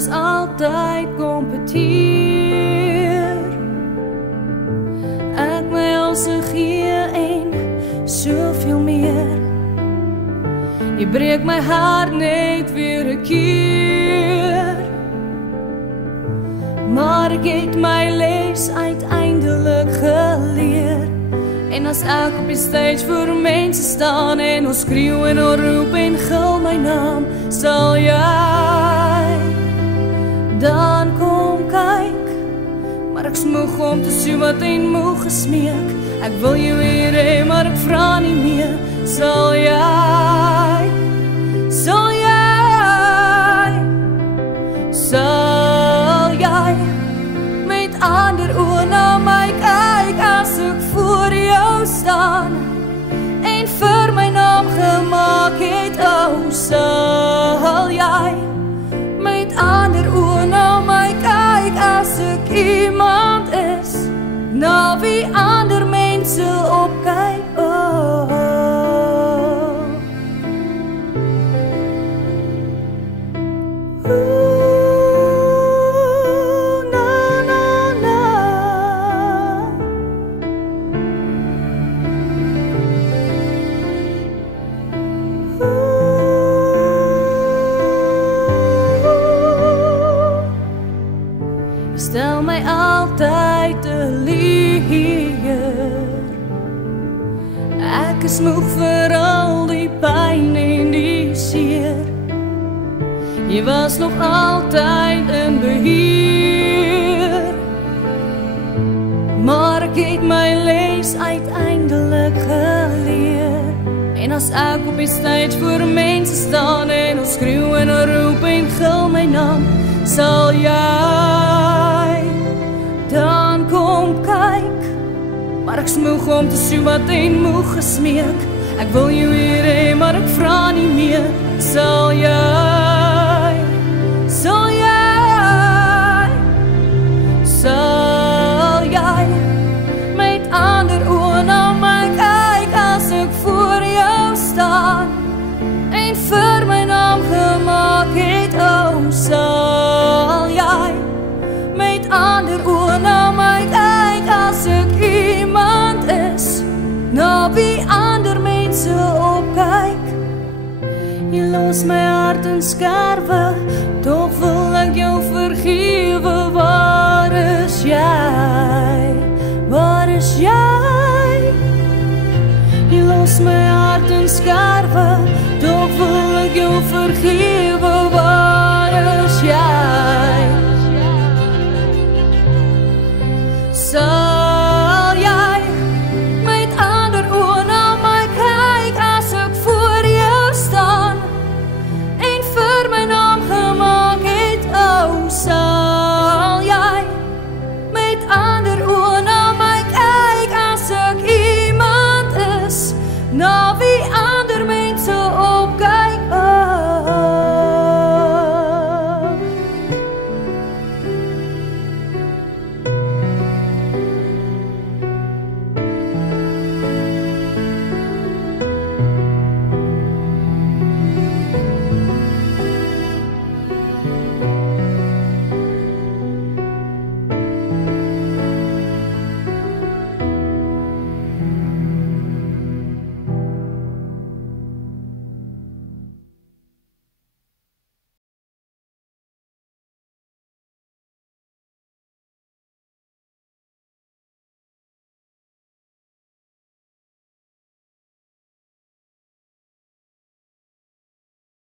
moes altyd kompeteer. Ek my alse gee en soveel meer. Jy breek my hart net weer 'n keer. Maar ek het my les uiteindelik geleer. En as ek op die stage voor mense staan en ons skreeu en ons roep en gil my naam, sal jy dan kom kyk. Maar ek smoeg om te sien wat en moeg gesmeek. Ek wil jou hier hê, maar ek vra nie meer. Sal jy met ander oë na my kyk as ek voor jou staan en vir my naam gemaak het? Oh, sal jy met ander oë na my kyk as ek iemand is na wie ander mense opkyk? Oh, stel my altyd teleur. Ek is moeg vir al die pyn en die seer. Jy was nog altyd in beheer. Maar ek het my les uiteindelik geleer. En as ek op die stage voor mense staan en ons skreeu en ons roep en gil my naam, sal jy dan kom kyk. Maar ek smoeg om te sien wat en moeg gesmeek. Ek wil jou hier hê, maar ek vra nie meer. Sal jy met ander oë na my kyk as ek voor jou staan en vir my naam gemaak het? Oh, sal jy met ander oë na my kyk as ek iemand is na wie ander mense opkyk? Jy los my hart in skerwe, tog wil ek jou vergewe. Waar is jy? Waar is jy?